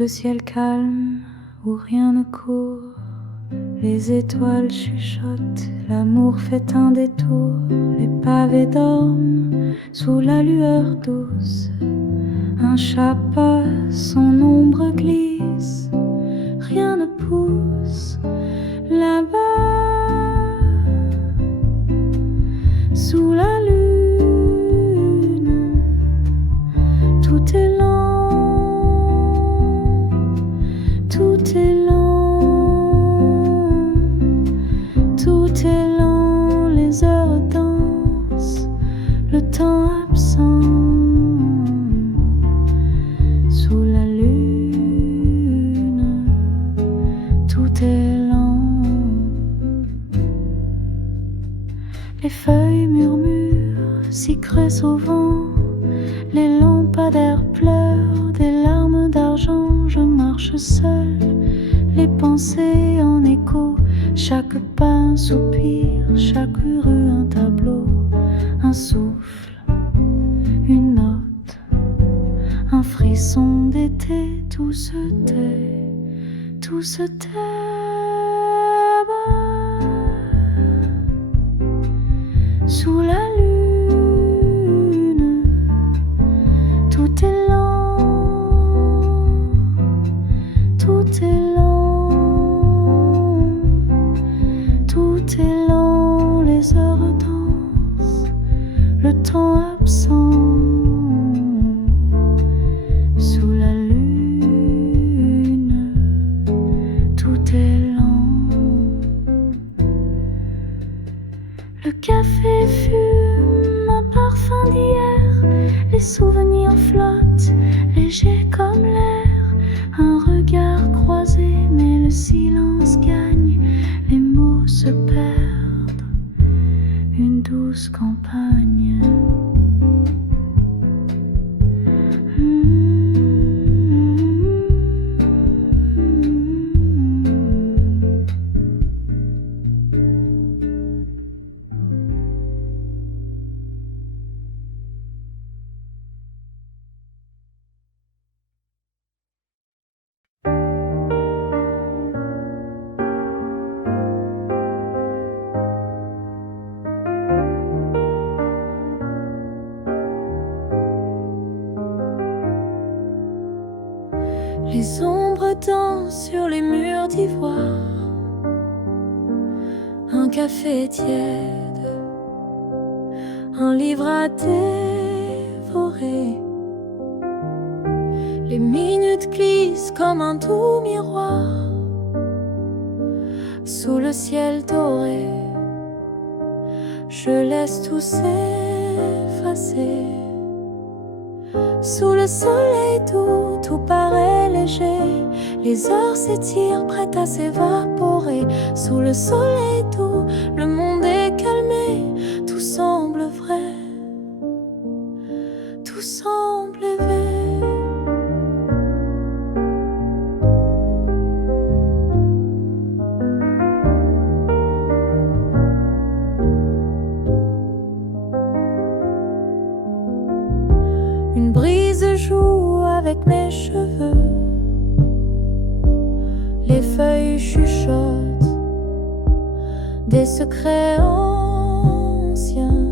le ciel calme où rien ne court, les étoiles chuchotent, l'amour fait un détour, les pavés dorment sous la lueur douce. Un chat passe, son ombre glisse, rien ne pousse là-bas. Sous la lune, tout est lent, tout est lent, tout est lent, les heures dansent, le temps absent. Sous la lune, tout est lent. Les feuilles murmurent, s'y creusent au vent. Les lampadaires pleurent des larmes d'argent. Je marche seule, les pensées en écho. Chaque pas un soupir, chaque rue un tableau. Un souffle, une note, un frisson d'été. Tout se tait, tout se tait. Sous la lune, tout est lent, tout est lent, tout est lent, les heures dansent, le temps absent. Sous la lune, tout est lent. Le café fume un parfum d'hier, les souvenirs flottent, légers comme l'air. Un regard croisé, mais le silence gagne, les mots se perdent, une douce campagne. Les ombres dansent sur les murs d'ivoire. Un café tiède, un livre à dévorer. Les minutes glissent comme un doux miroir sous le ciel doré. Je laisse tout s'effacer. Sous le soleil doux, tout paraît léger. Les heures s'étirent, prêtes à s'évaporer. Sous le soleil doux, le monde est calmé. Tout semble vrai, tout semble élevé. Une brise joue avec mes cheveux. Les feuilles chuchotent des secrets anciens.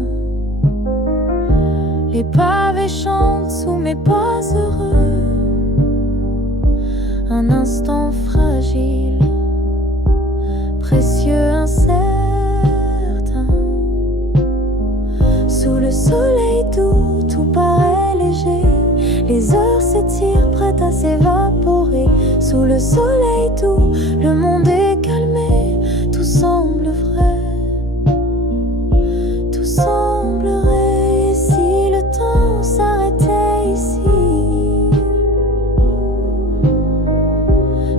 Les pavés chantent sous mes pas heureux. Un instant fragile, précieux, incertain. Sous le soleil doux, tout paraît léger. Les heures s'étirent, prêtes à s'évaporer. Sous le soleil doux, le monde est calmé. Tout semble vrai, tout semblerait. Et si le temps s'arrêtait ici,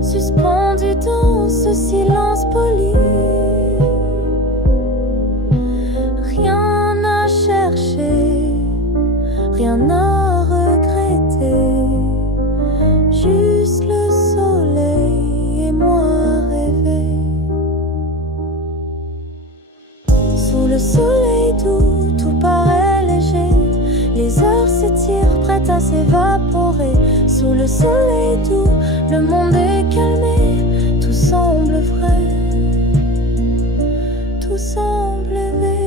suspendu dans ce silence poli, rien à chercher, rien à regretter. Juste le soleil et moi rêver. Sous le soleil doux, tout paraît léger. Les heures s'étirent, prêtes à s'évaporer. Sous le soleil doux, Le monde est calmé, tout semble vrai, tout semble rêver.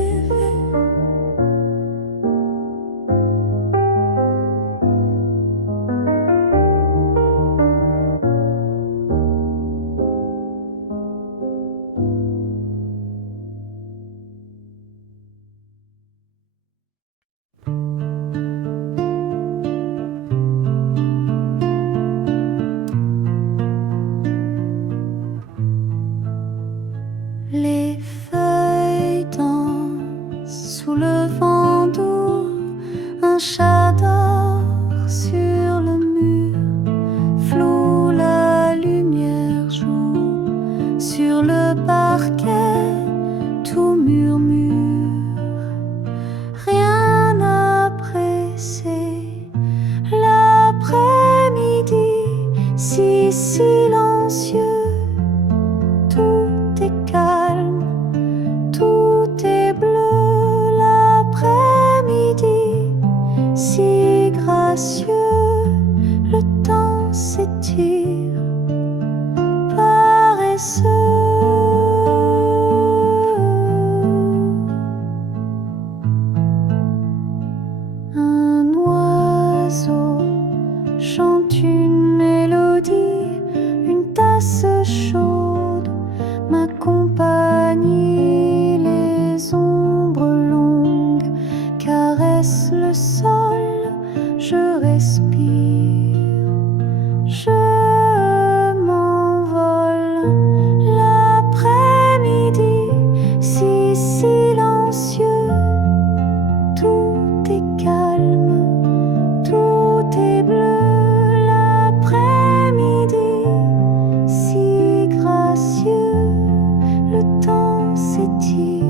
Les feuilles dansent sous le vent doux, un chat dort sur le mur, flou la lumière joue sur le parquet, tout murmure, rien à presser. L'après-midi si silencieux, tout est calme, tout est bleu. L'après-midi si gracieux, le temps s'étire, paresseux. Un oiseau chante une mélodie, une tasse chaude m'accompagne, les ombres longues caressent le sol, je respire, je m'envole. L'après-midi si silencieux, tout est calme, tout est bleu. L'après-midi si gracieux, le temps s'étire,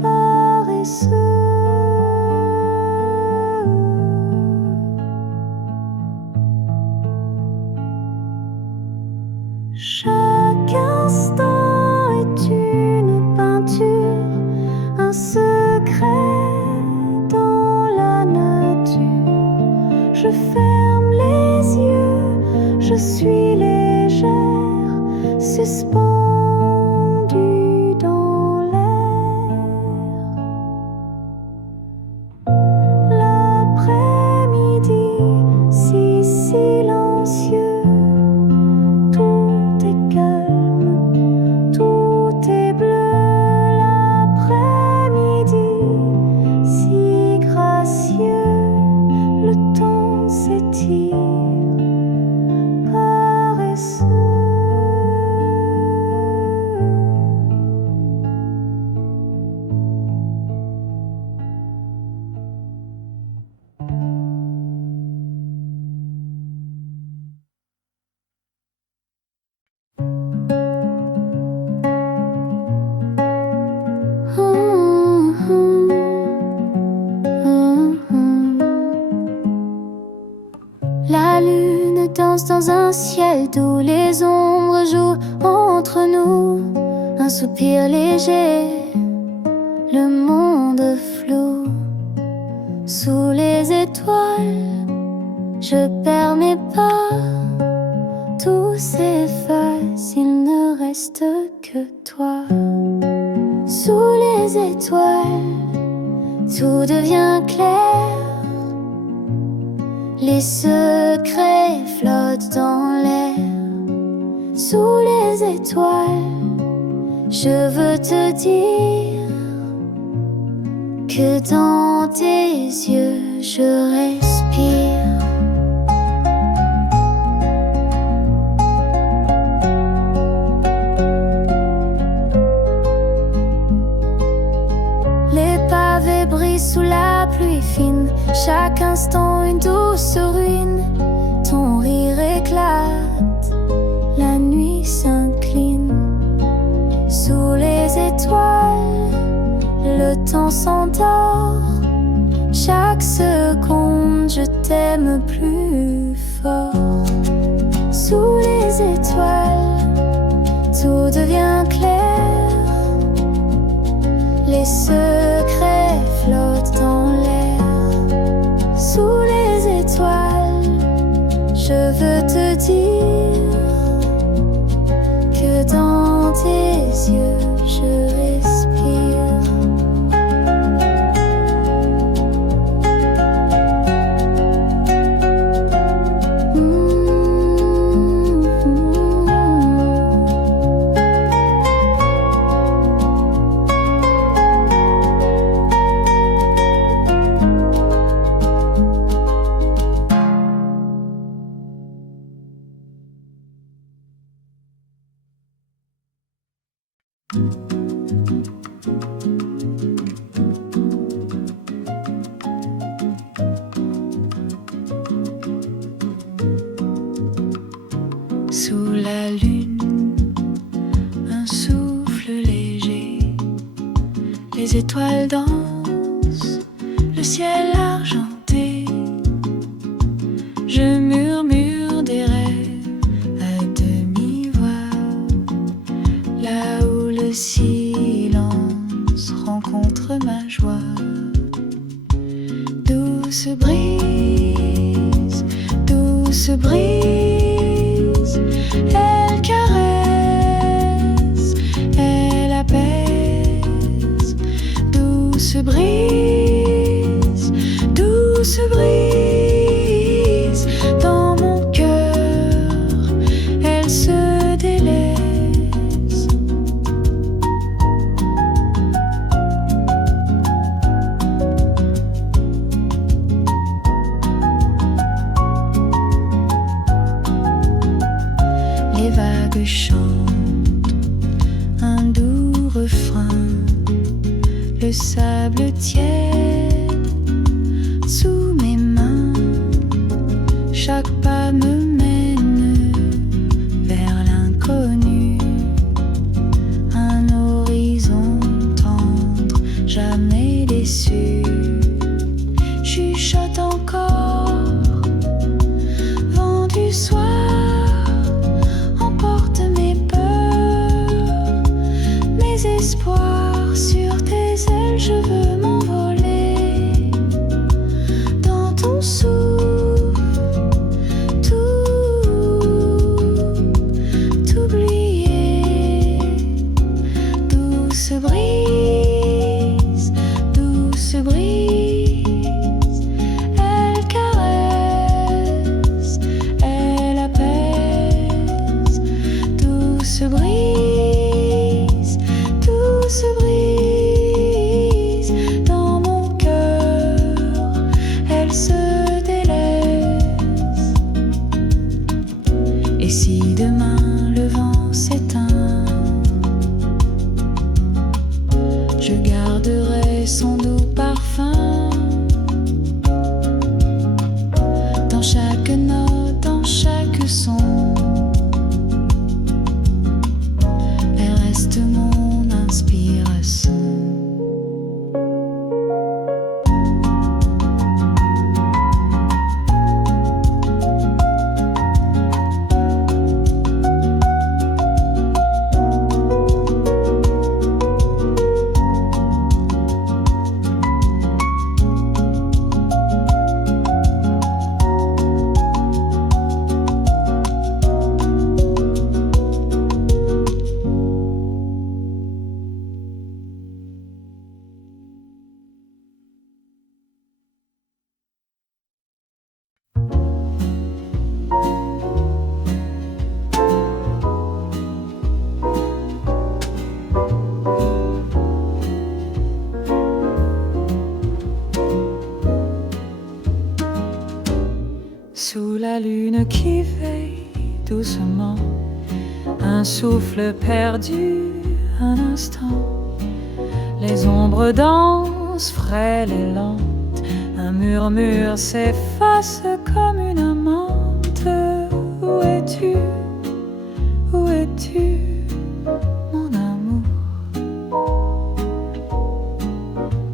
paresseux. Chaque instant est une peinture, un secret dans la nature. Je ferme les yeux, je suis légère, suspendue dans l'air. L'après-midi si silencieux, tout est calme, tout est bleu. L'après-midi si gracieux, le temps s'étire, paresseux. La lune danse dans un ciel d'où les ombres jouent entre nous. Un soupir léger, le monde flou. Sous les étoiles, je perds mes pas. Tout s'efface, il ne reste que toi. Sous les étoiles, tout devient clair. Les secrets flottent dans l'air. Sous les étoiles, je veux te dire que dans tes yeux, je respire. Les pavés brillent sous la pluie fine, chaque instant une douce ruine. Ton rire éclate, la nuit s'incline. Sous les étoiles, le temps s'endort. Chaque seconde, je t'aime plus fort. Sous les étoiles, tout devient clair. Les secrets flottent dans l'air. Sous les étoiles, je veux te dire que dans tes yeux je respire. Sous la lune, un souffle léger, les étoiles dansent, le ciel argenté. Je murmure des rêves à demi-voix, là où le silence rencontre ma joie. Douce brise, douce brise, elle caresse, elle apaise. Douce brise, douce brise, dans mon cœur, elle se délaisse. Les vagues chantent un doux refrain, le sable tiède sous mes mains. Chaque pas me mène vers l'inconnu, un horizon tendre, jamais déçu. Chuchote encore, vent du soir, emporte mes peurs, mes espoirs. Sur tes ailes je veux m'envoler, dans ton souffle tout oublier. Douce brise, douce brise, elle caresse, elle apaise. Douce brise, douce brise, dans mon cœur, elle se délaisse. Et si demain le vent s'éteint, je garderai son doux parfum dans chaque note, dans chaque son. Elle reste mon inspiration. Sous la lune qui veille doucement, un souffle perdu, un instant. Les ombres dansent, frêles et lentes, un murmure s'efface comme une amante. Où es-tu? Où es-tu, mon amour?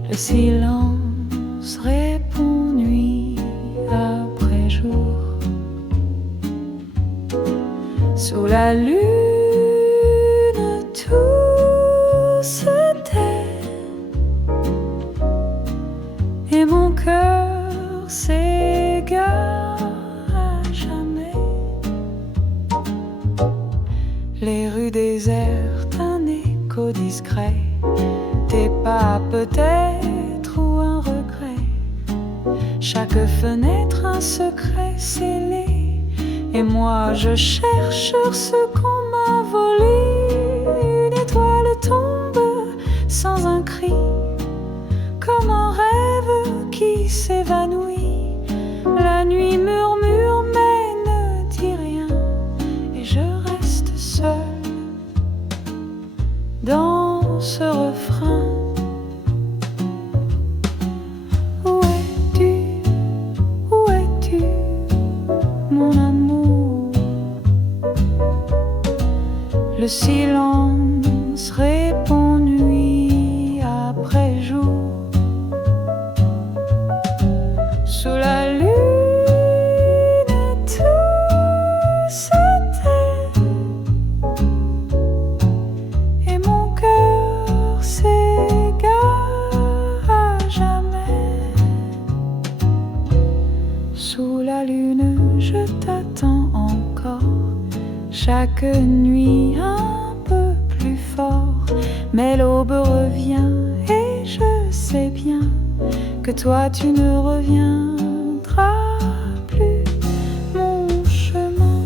Le silence répond nuit après jour. Sous la lune, tout se tait et mon cœur s'égare à jamais. Les rues désertes, un écho discret, tes pas peut-être ou un regret. Chaque fenêtre un secret scellé, et moi je cherche sur ce qu'on m'a volé. Une étoile tombe sans un cri, comme un rêve qui s'évanouit. La nuit murmure mais ne dit rien, et je reste seule dans ce refrain. Où es-tu, mon amour? Le silence répond nuit après jour. Sous la lune, tout se tait, et mon cœur s'égare à jamais. Sous la lune, je t'attends encore, chaque nuit un peu plus fort. Mais l'aube revient et je sais bien que toi tu ne reviendras plus. Mon chemin,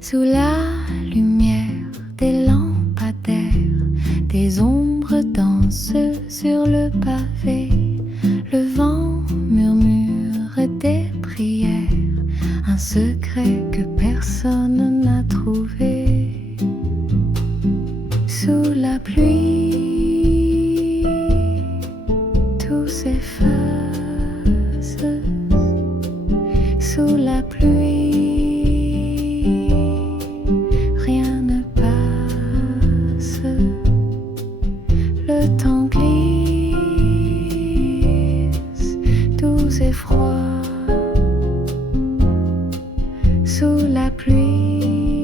sous la lumière des lampadaires, des ombres dansent sur le pavé. Le vent murmure des prières, un secret que personne n'a trouvé. Sous la pluie, tout s'efface. Sous la pluie, rien ne passe. Le temps glisse, doux et froid. Sous la pluie,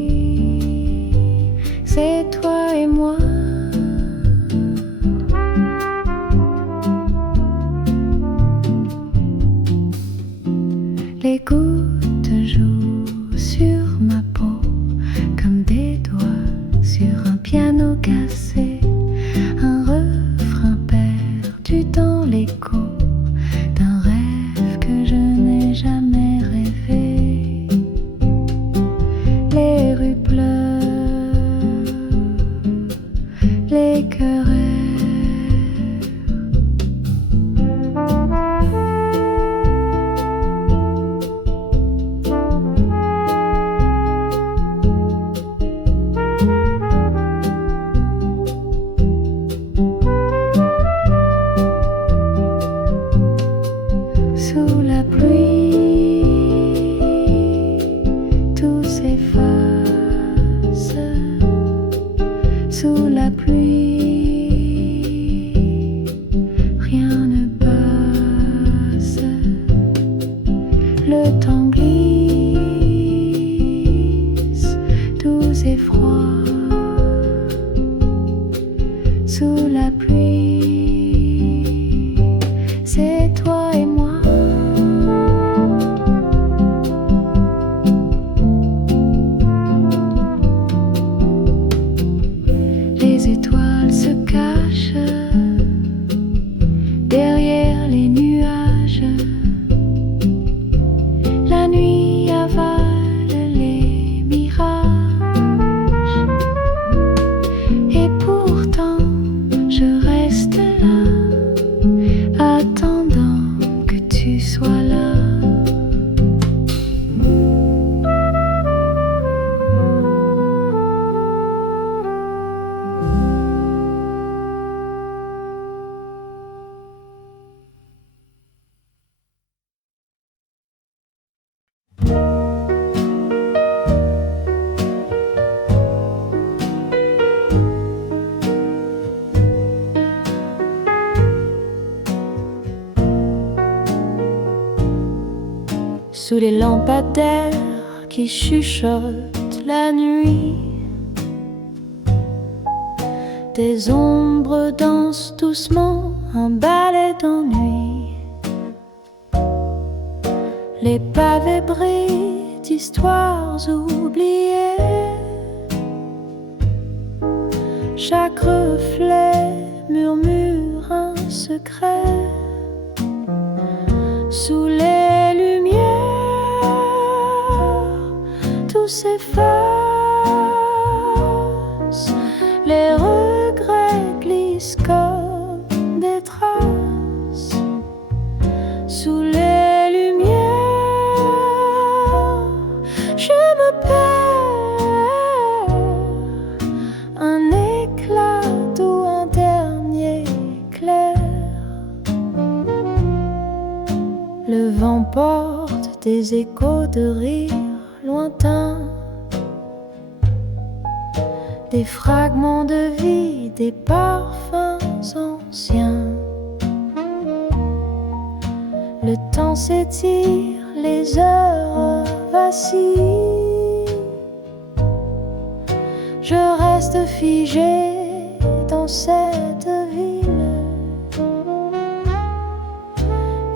c'est toi et moi. Les gouttes jouent sur ma peau comme des doigts sur un piano cassé. Un refrain perdu dans l'écho d'un rêve que je n'ai jamais rêvé. Les rues pleurent, les cœurs errent. Sous la pluie, tout s'efface. Sous la pluie, rien ne passe. Le temps glisse, doux et froid. Sous la pluie, c'est toi et moi. Les étoiles se cachent derrière les nuages. La nuit avale les mirages. Et pourtant, je reste là, attendant que tu sois là. sous les lampadaires qui chuchotent la nuit. Des ombres dansent doucement un ballet d'ennui. Les pavés brillent d'histoires oubliées. Chaque reflet murmure un secret. Sous les lumières, tout s'efface. Les regrets glissent comme des traces. Sous les lumières, je me perds. Un éclat ou un dernier éclair. Le vent porte des échos de rires lointains, des fragments de vie, des parfums anciens. Le temps s'étire, les heures vacillent. Je reste figé dans cette ville.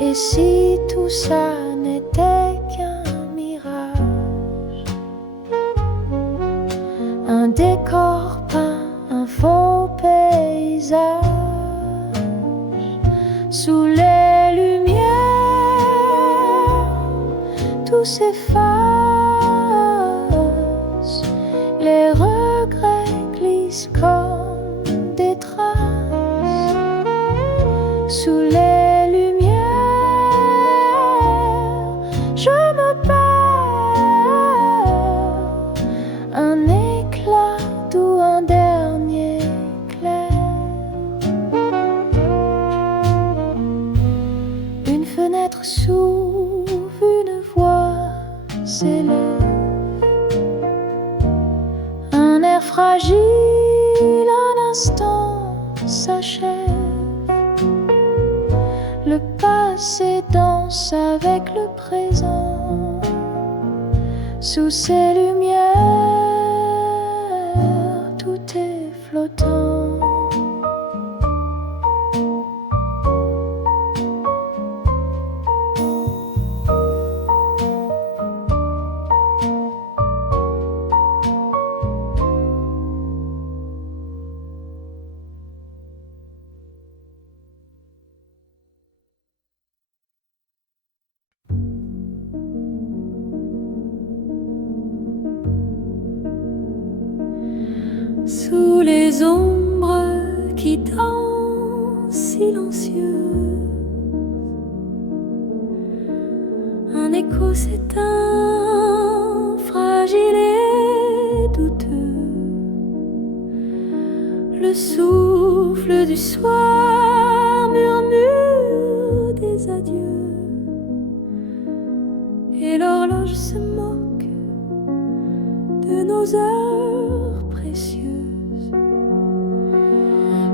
Et si tout ça n'était qu'un mirage, un décor peint, un faux paysage. Sous les lumières, tout s'efface. Les regrets glissent comme des traces. Sous les lumières, je me perds. Un éclat ou un dernier éclair. Une fenêtre s'ouvre, une voix s'élève. Un air fragile, un instant s'achève. Le passé danse avec le présent. Sous ces lumières, tout est flottant. Sous les ombres qui dansent silencieux, un écho s'éteint, fragile et douteux. Le souffle du soir murmure des adieux, et l'horloge se moque de nos heures précieuses.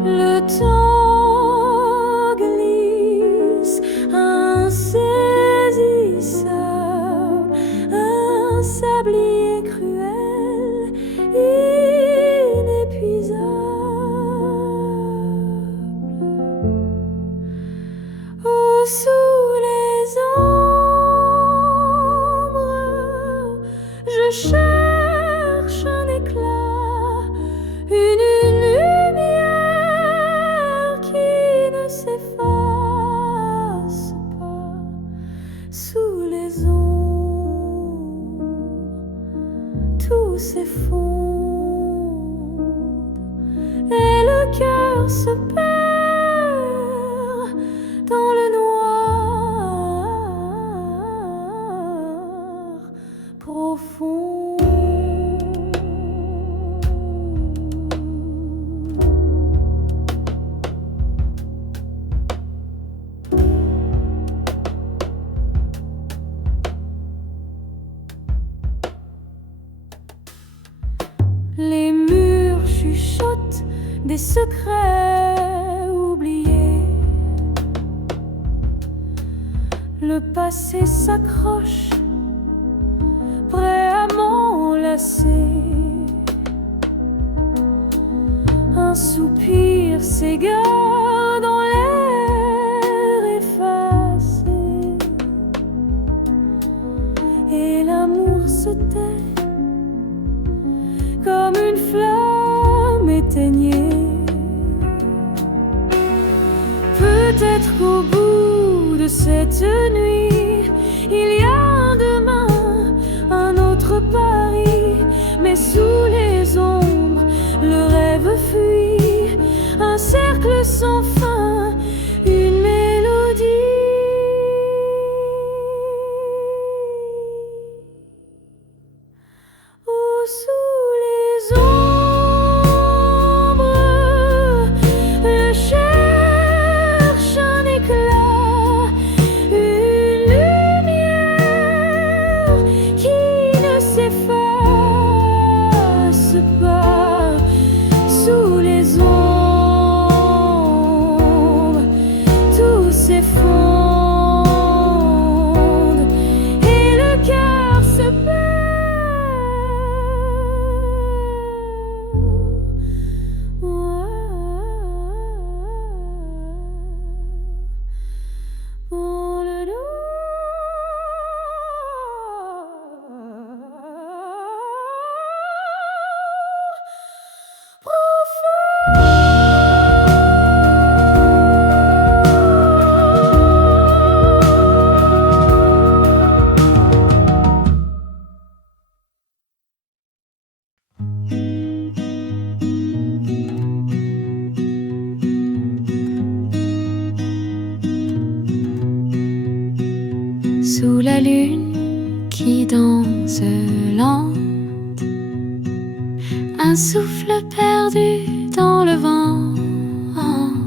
Le temps glisse, insaisissable, un sablier cruel, inépuisable. Oh, sous les ombres, je cherche un éclat, une lumière qui ne s'efface pas. Sous les ombres, tout s'effondre et le cœur se perd dans le noir profond. Les murs chuchotent des secrets oubliés. Le passé s'accroche, prêt à m'enlacer. Un soupir s'égare dans l'air effacé, et l'amour se tait comme une flamme éteignée. Peut-être qu'au bout de cette nuit, il y a un demain, un autre Paris, mais sous les ombres, le rêve fuit, un cercle sans fin, une mélodie. Oh, sous les ombres, je cherche un éclat, une lumière qui ne s'efface pas. Sous les ombres, tout s'effondre et le cœur se perd. Sous la lune qui danse lente, un souffle perdu dans le vent.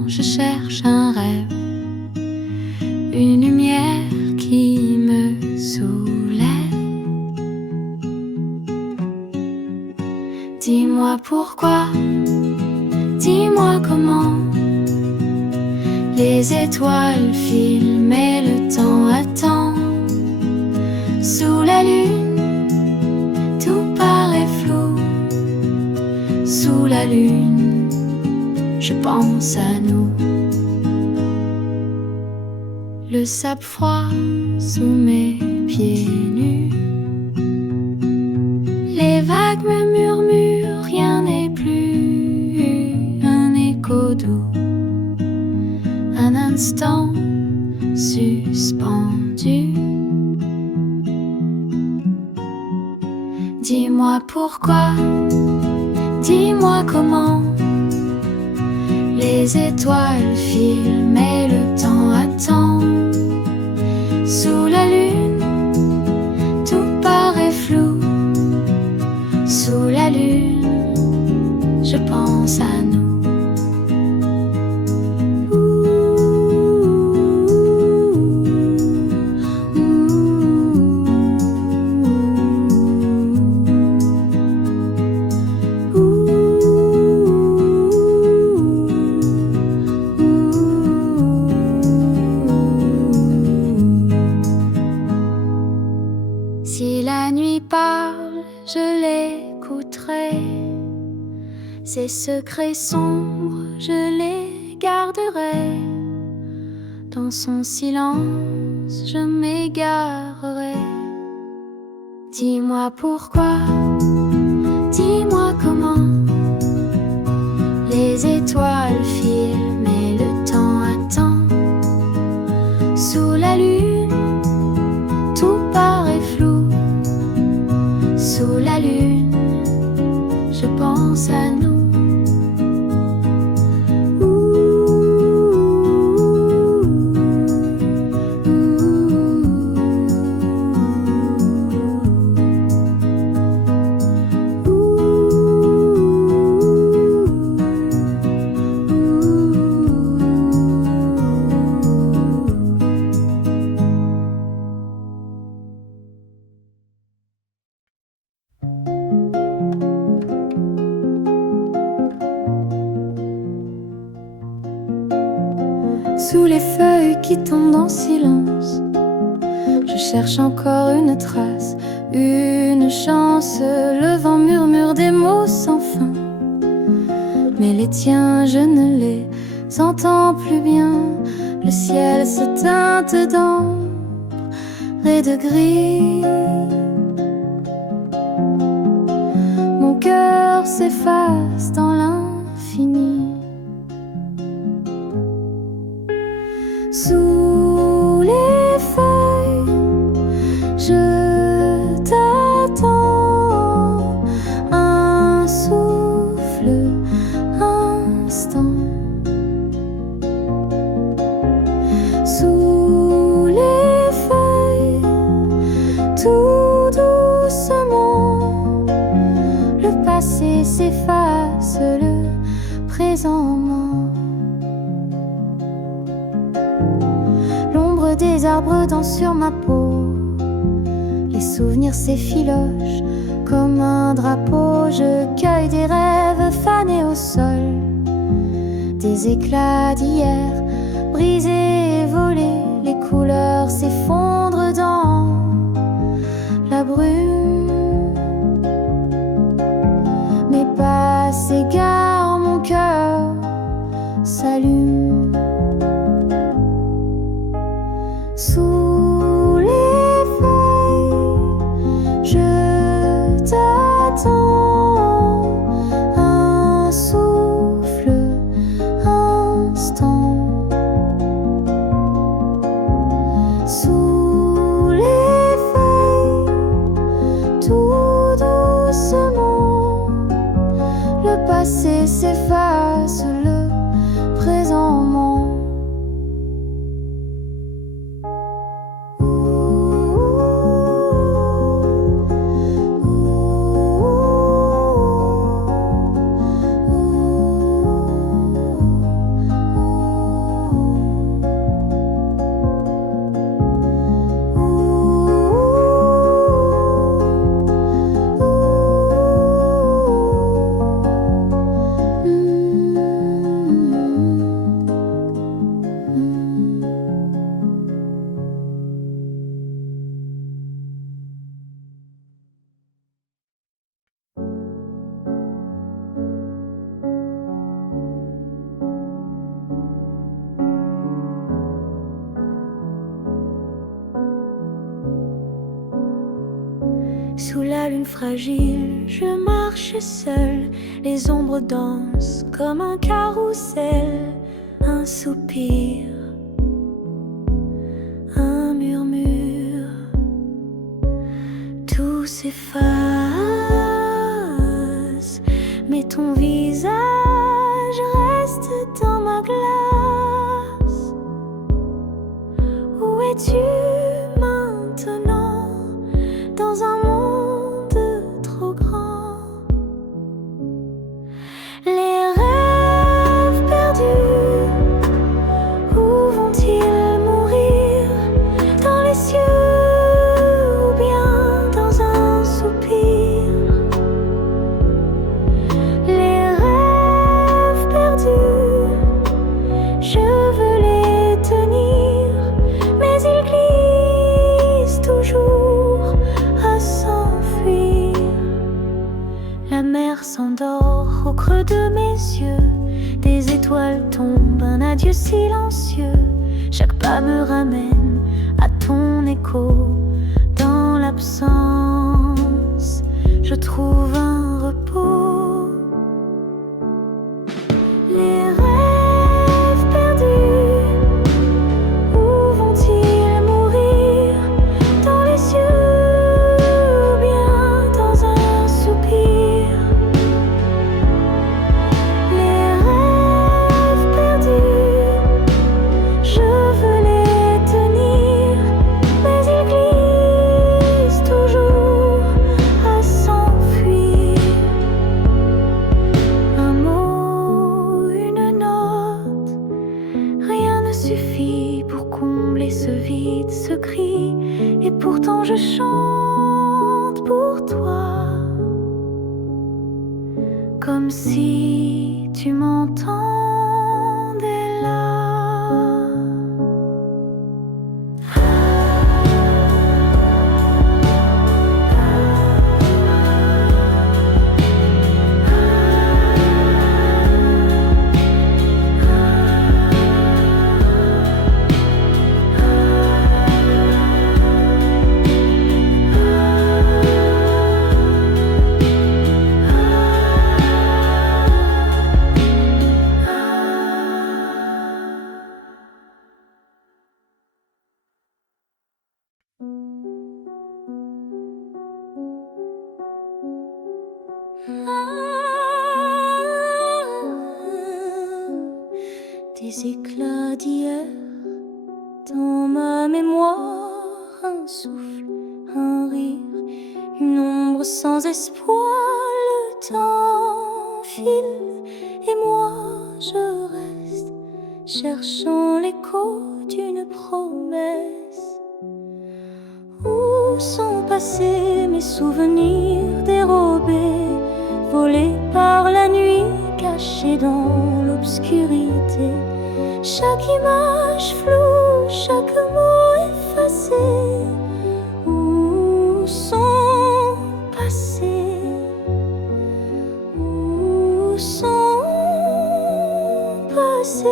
Je cherche un rêve, une lumière qui me soulève. Dis-moi pourquoi, dis-moi comment. Les étoiles filent mais le temps attend. Sous la lune, tout paraît flou. Sous la lune, je pense à nous. Le sable froid sous mes pieds nus. Les vagues me murmurent, rien n'est plus. Un écho doux, un instant suspendu. Dis-moi pourquoi, dis-moi comment. Les étoiles filent mais le temps attend. Sous la lune, tout paraît flou. Sous la lune, je pense à nous. Si la nuit parle, je l'écouterai. Ses secrets sombres, je les garderai. Dans son silence, je m'égarerai. Dis-moi pourquoi, dis-moi comment. Les étoiles filent, mais le temps attend. Sous la lune, tout paraît flou. Sous la lune, je pense à nous. Sous les feuilles qui tombent en silence, cherche encore une trace, une chance. Le vent murmure des mots sans fin, mais les tiens je ne les entends plus bien. Le ciel se teinte d'ambre et de gris. Mon cœur s'efface dans l'infini. Sous les feuilles, je t'attends. Un souffle, instant. Sous les feuilles, tout doucement, le passé s'efface, le présent ment. L'ombre des arbres danse sur ma peau, les souvenirs s'effilochent comme un drapeau. Je cueille des rêves fanés au sol, des éclats d'hier brisés et volés. Les couleurs s'effondrent dans la brume. Mes pas s'égarent, mon cœur s'allume. Sous les feuilles, je t'attends. Un souffle, instant. Sous les feuilles, tout doucement, le passé s'efface, le présent ment. Sous la lune fragile, je marche seule. Les ombres dansent comme un carrousel. Un soupir, un murmure, tout s'efface. Mais ton visage reste dans ma glace. Où es-tu maintenant? Dans un monde trop grand. Les rêves perdus, où vont-ils mourir? Dans les cieux ou bien dans un soupir? Les rêves perdus, je veux les tenir, mais ils glissent toujours à s'enfuir. La mer s'endort au creux de mes yeux, des étoiles tombent, un adieu silencieux. Chaque pas me ramène à ton écho. Dans l'absence, je trouve un repos. Les rêves perdus, où vont-ils mourir? Dans les cieux ou bien dans un soupir? Les rêves perdus, je veux les tenir, mais ils glissent toujours à s'enfuir. Un mot, une note, rien ne suffit pour combler ce vide, ce cri. Et pourtant je chante pour toi, comme si tu m'entendais là. Dans ma mémoire, un souffle, un rire, une ombre sans espoir. Le temps file et moi je reste, cherchant l'écho d'une promesse. Où sont passés mes souvenirs dérobés, volés par la nuit, cachés dans l'obscurité? Chaque image floue, chaque mot effacé. Où sont passés? Où sont passés?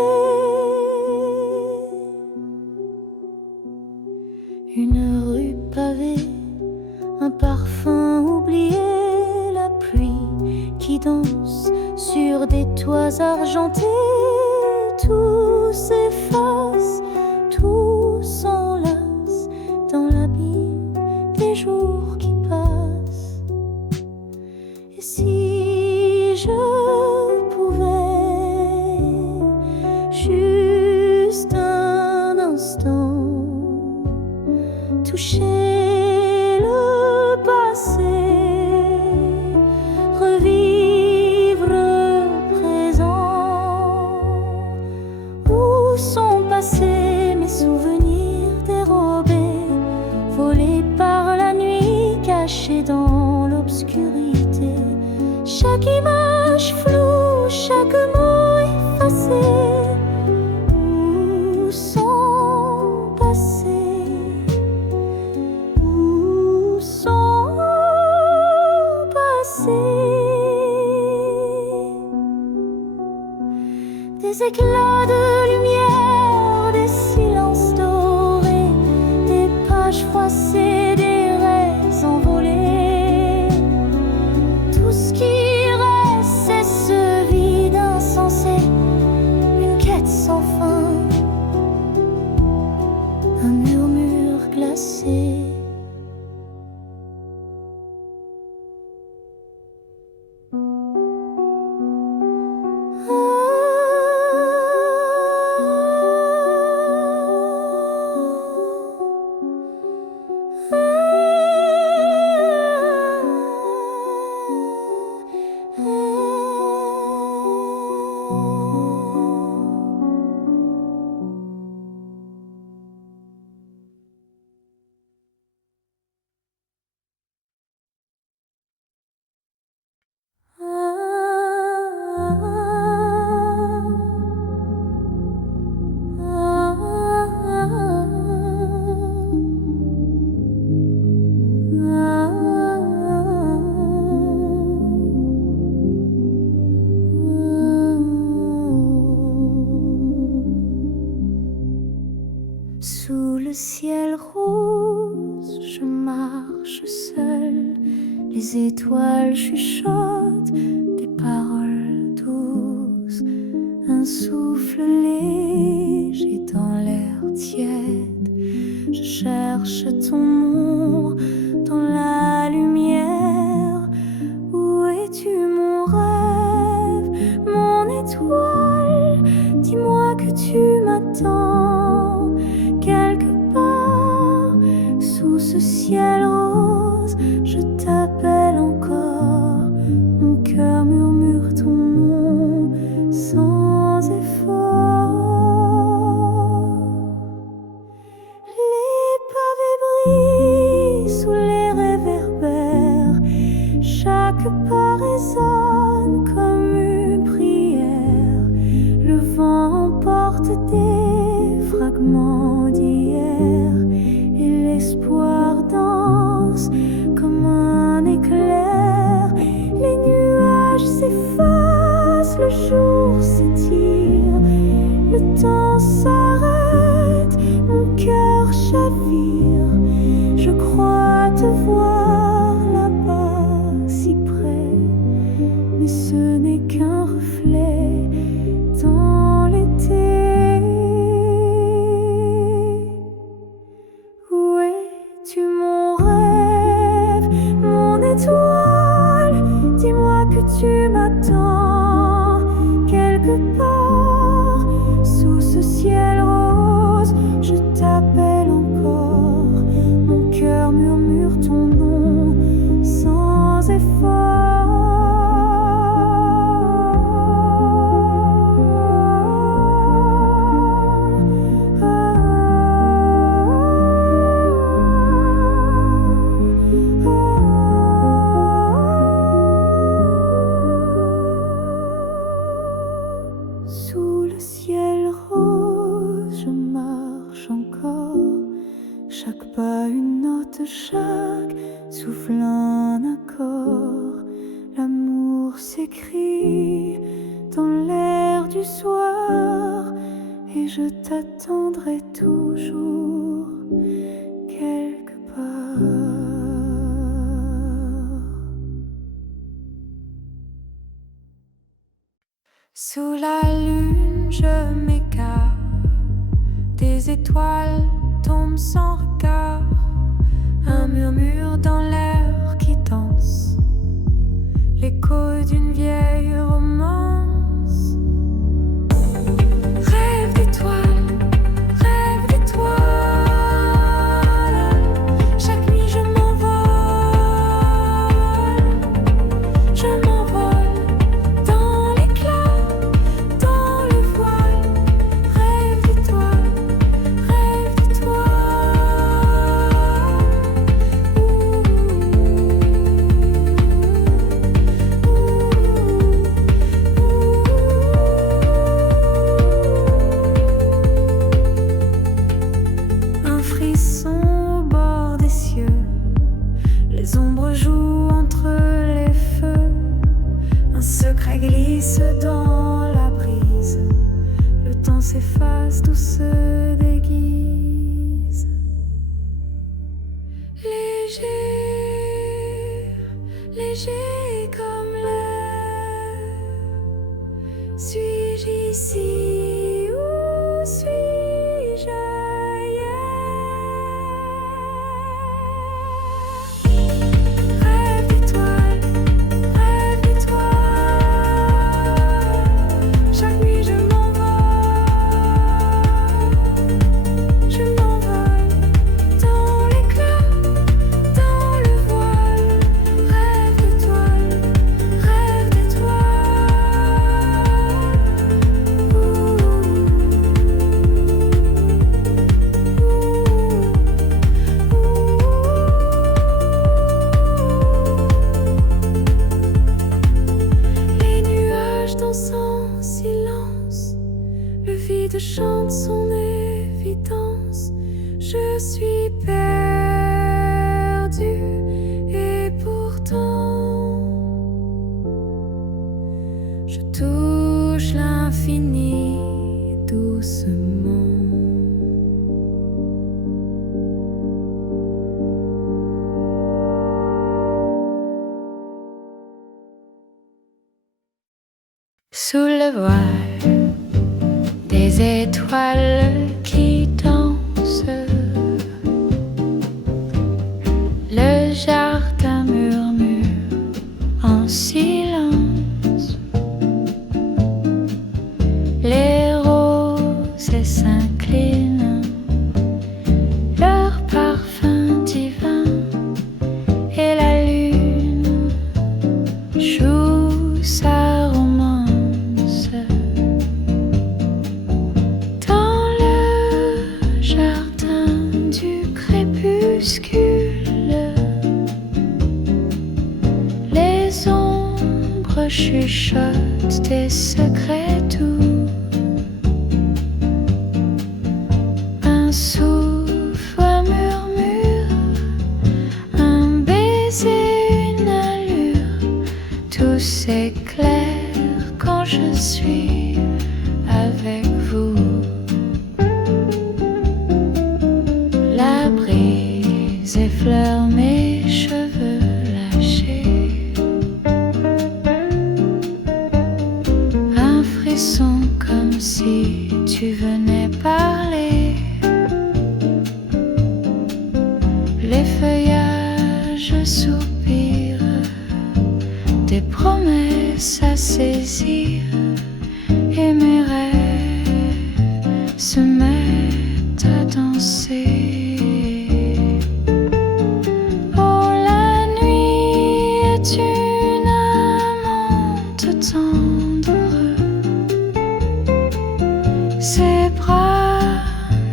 Une rue pavée, un parfum oublié, la pluie qui danse sur des toits argentés. Tout s'efface, tout s'enlace dans l'abîme des jours qui passent. Et si je pouvais juste un instant toucher le passé, revivre le présent. Où sont passés mes souvenirs dérobés, volés par la nuit, cachés dans l'obscurité? Chaque image floue, chaque mot effacé. Où sont passés? Où sont passés? Des éclats de lumière, des silences dorés, des pages froissées, des rêves envolés. Tout ce qui reste, c'est ce vide insensé, une quête sans fin, un murmure glacé. Sous le ciel rose, je marche seule. Les étoiles chuchotent des paroles douces. Un souffle léger dans l'air tiède. Je cherche ton nom dans la lumière. Où es-tu mon rêve, mon étoile? Dis-moi que tu m'attends quelque part sous ce ciel rose. Je t'appelle encore, mon cœur murmure ton nom sans effort. Les pavés brillent sous les réverbères, chaque pas résonne comme une prière. Le vent emporte des fragments d'hier et l'espoir danse chaque pas une note, chaque souffle un accord. L'amour s'écrit dans l'air du soir, et je t'attendrai toujours quelque part. Sous la lune, je m'écarte, des étoiles tombent sans regard, un murmure dans l'air qui danse, l'écho d'une vieille romance. Rêve d'étoiles, rêve d'étoiles. Chaque nuit je m'envole dans l'éclat, dans le voile. Rêve d'étoiles, rêve Un frisson au bord des cieux, les ombres jouent entre les feux, un secret glisse dans la brise, le temps s'efface, tout se déguise. Léger, léger comme l'air, suis-je ici ou suis-je ailleurs? Rêve d'étoiles, rêve d'étoiles. Chaque nuit je m'envole dans l'éclat, dans le voile. Rêve d'étoiles, rêve Les nuages dansent en silence, le vide chante son évidence. Je suis perdue et pourtant je touche l'infini doucement. Sous le voile des étoiles qui dansent, le jardin murmure en silence. Les roses s'inclinent, leur parfum divin, et la lune joue sa romance. Dans le jardin du crépuscule, les ombres chuchotent des secrets doux. Un souffle, un murmure, un baiser, une allure, tout s'éclaire quand je suis avec vous. La brise effleure mes cheveux lâchés, un frisson comme si tu venais parler. Les feuillages soupirent, des promesses à saisir, et mes rêves se mettent à danser. Oh, la nuit est une amante tendre, ses bras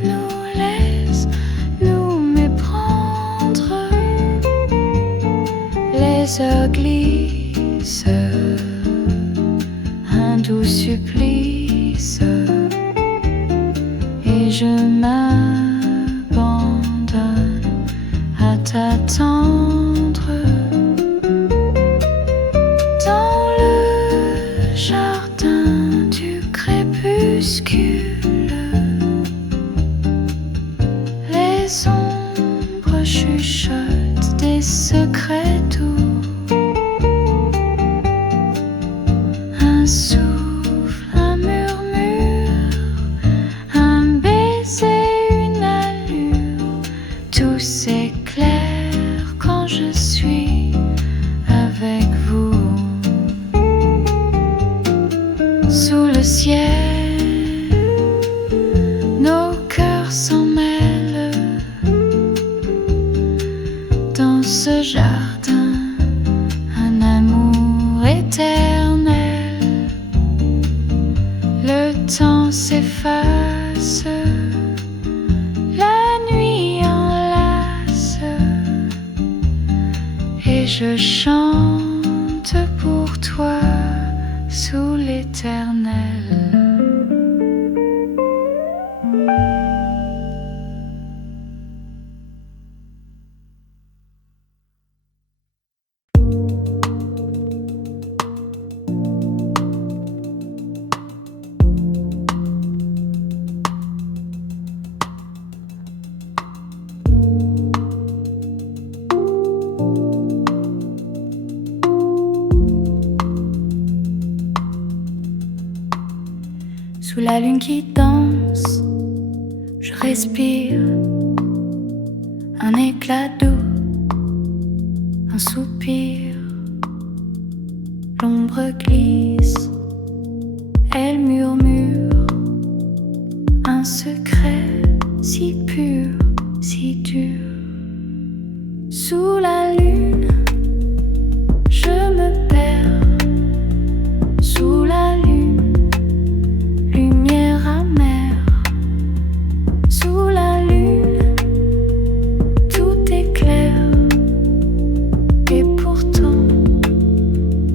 nous laissent nous méprendre, les heures glissent, un doux supplice, et je m'abandonne. des secrets doux, un souffle, un murmure, un baiser, une allure, tout s'éclaire quand je suis avec vous. Sous le ciel, nos cœurs s'en mêlent. Dans ce jardin, un amour éternel. Le temps s'efface, la nuit enlace, et je chante pour toi sous l'éternel. Sous la lune qui danse, je respire un éclat d'eau, un soupir. L'ombre glisse, elle murmure un secret si pur, si dur. Sous la lune, je me perds. Sous la lune, lumière amère. Sous la lune, tout est clair. Et pourtant,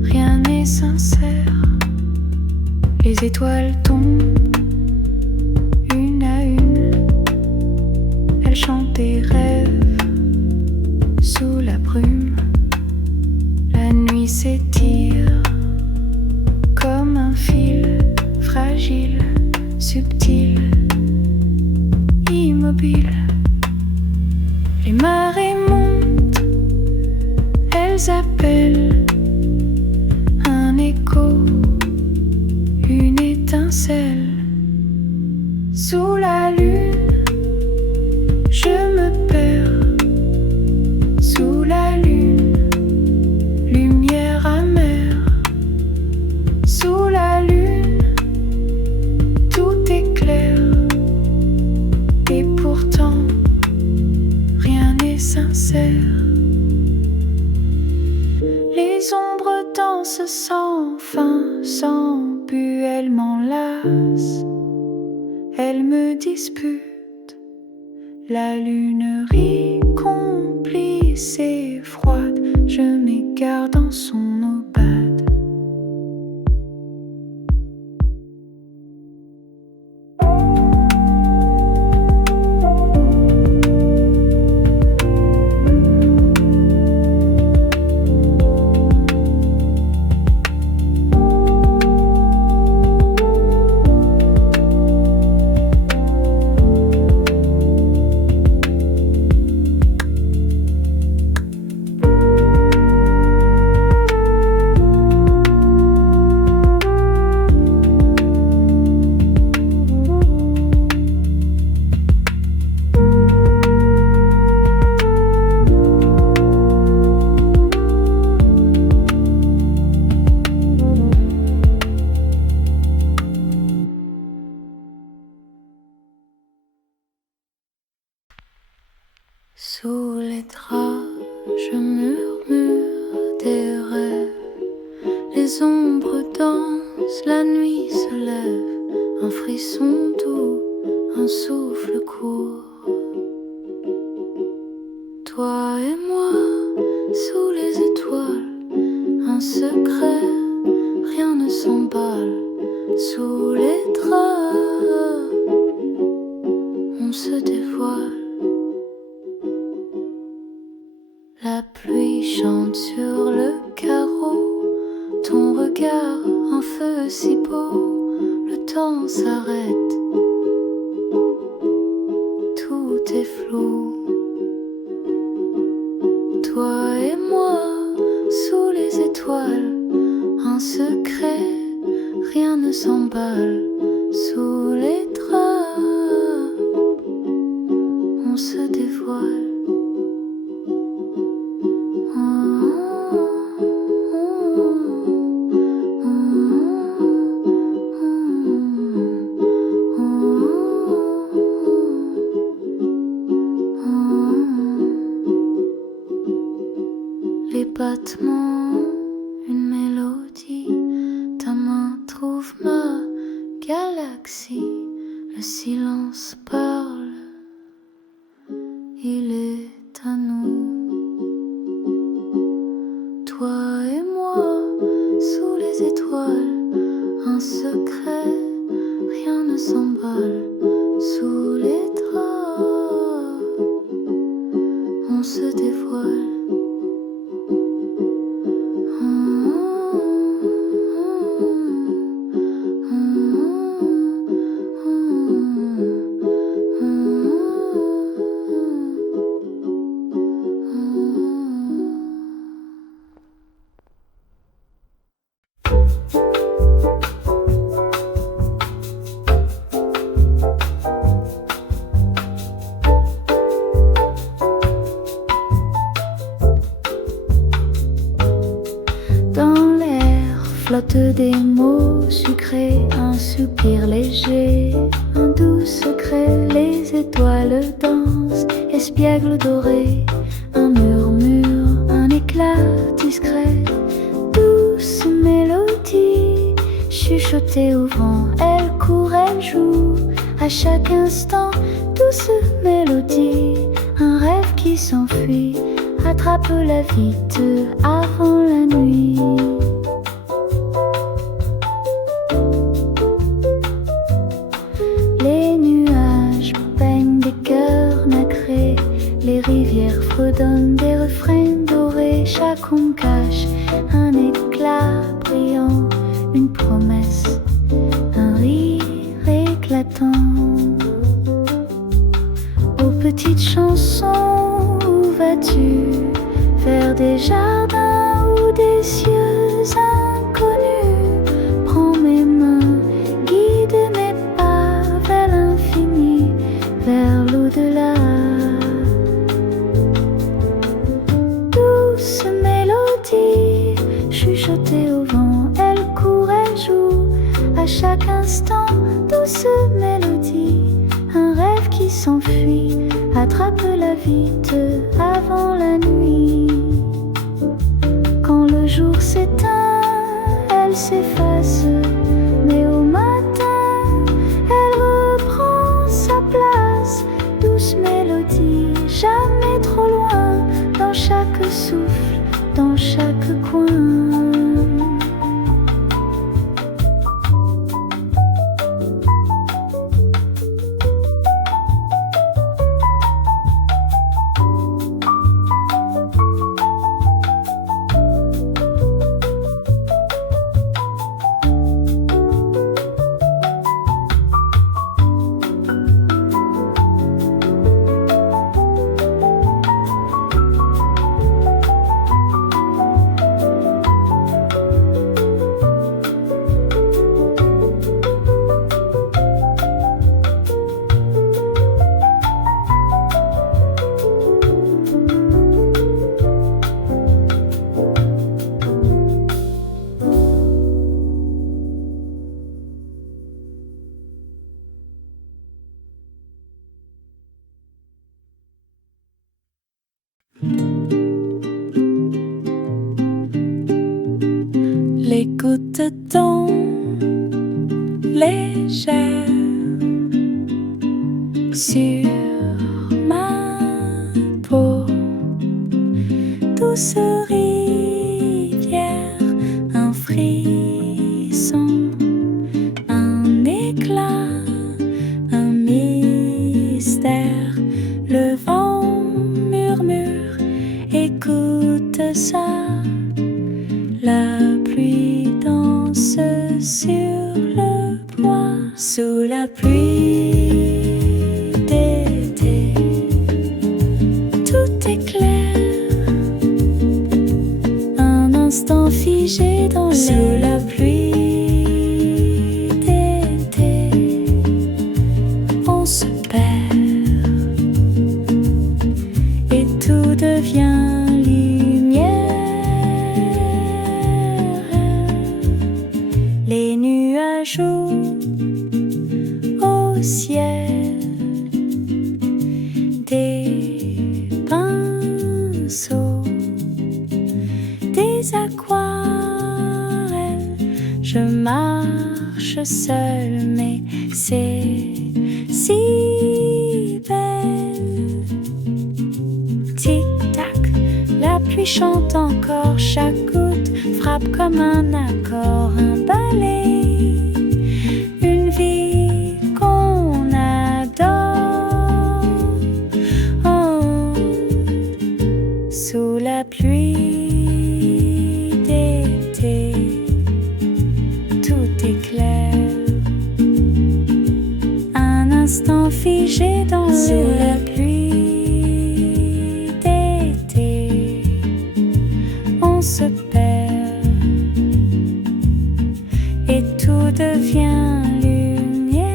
rien n'est sincère. Les étoiles tombent une à une. Elles chantent des rêves sous la brume. La nuit s'étire comme un fil fragile, subtil, immobile. Les marées montent, elles appellent un écho, une étincelle. Sous la lune, je me perds. Sous la lune, lumière amère. Sous la lune, tout est clair. Et pourtant, rien n'est sincère. Les ombres dansent sans fin, sans but, elles m'enlacent. Elles me disputent. La lune rit, complice et froide. Je m'égare dans son aubade. Sous les draps, je murmure des rêves. Les ombres dansent, la nuit se lève. Un frisson doux, un souffle court. Toi et moi, sous les étoiles, un secret, rien ne s'emballe. Sous les draps, on se dévoile. La pluie chante sur le carreau, ton regard, un feu si beau, le temps s'arrête, tout est flou. Toi on se dévoile. Les battements, une mélodie, ta main trouve ma galaxie, le silence parle, il est à nous. Toi et moi, sous les étoiles, un secret, rien ne s'emballe, sous les draps, on se dévoile. Flotte des mots sucrés, un soupir léger, un doux secret, les étoiles dansent, espiègle doré, un murmure, un éclat discret, douce mélodie, chuchotée au vent, elle court, elle joue, à chaque instant, douce mélodie, un rêve qui s'enfuit, attrape-la vite avant la nuit. Les rivières fredonnent des refrains dorés, chaque onde cache un éclat brillant, une promesse, un rire éclatant. Aux petites chansons, où vas-tu? Vers des jardins ou des cieux inconnus? Prends mes mains, guide mes pas vers l'infini, vers l'au-delà. Douce mélodie, chuchotée au vent, elle court, elle joue, à chaque instant, douce mélodie, un rêve qui s'enfuit, attrape-la vite avant la nuit. Quand le jour s'éteint, elle s'efface, mais au matin, elle reprend sa place. Douce mélodie, jamais trop loin, dans chaque souffle, dans chaque coin. Les gouttes d'eau légères sur ma peau, douce rivière, un frisson, un éclat, un mystère, le vent murmure, écoute ça. La pluie danse sur le bois, sous la pluie d'été. Tout est clair, un instant figé dans l'air. Sous la pluie d'été, on se perd. marche seul, mais c'est si belle. Tic-tac, la pluie chante encore, chaque goutte frappe comme un accord, un ballet, une vie qu'on adore. Oh, sous la pluie d'été, tout est clair. Un instant figé dans sous la pluie d'été, on se perd et tout devient lumière.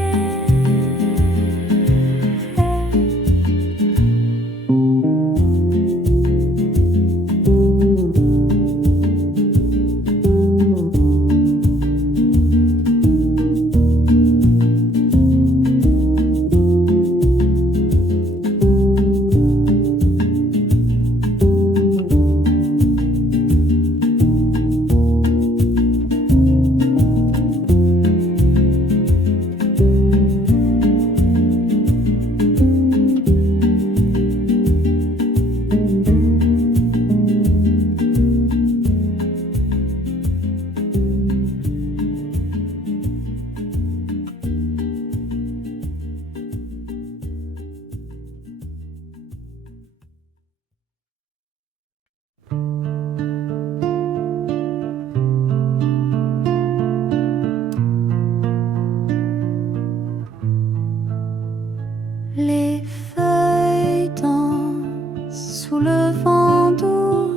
Les feuilles dansent sous le vent doux,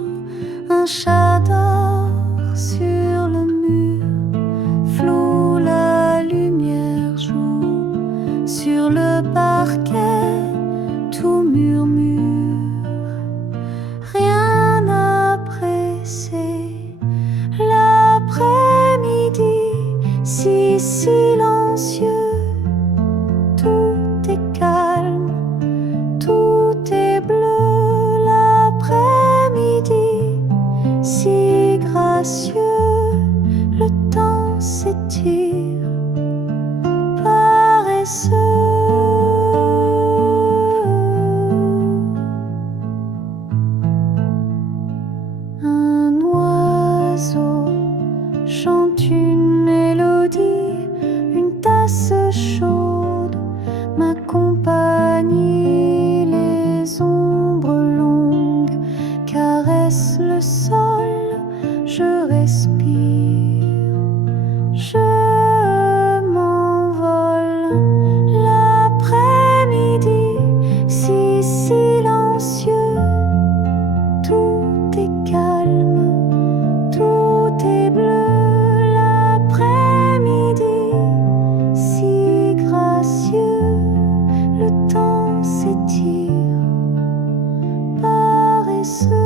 un chat dort sur le mur, flou la lumière joue sur le parquet, tout murmure, rien à presser. L'après-midi si silencieux, tout est calme, tout est bleu. L'après-midi si gracieux, le temps s'étire, paresseux. Un oiseau chante une mélodie, une tasse chaude m'accompagne, les ombres longues caressent le sol, je respire, je m'envole. L'après-midi si silencieux, tout est calme, tout est bleu. L'après-midi si gracieux, le temps s'étire, paresseux.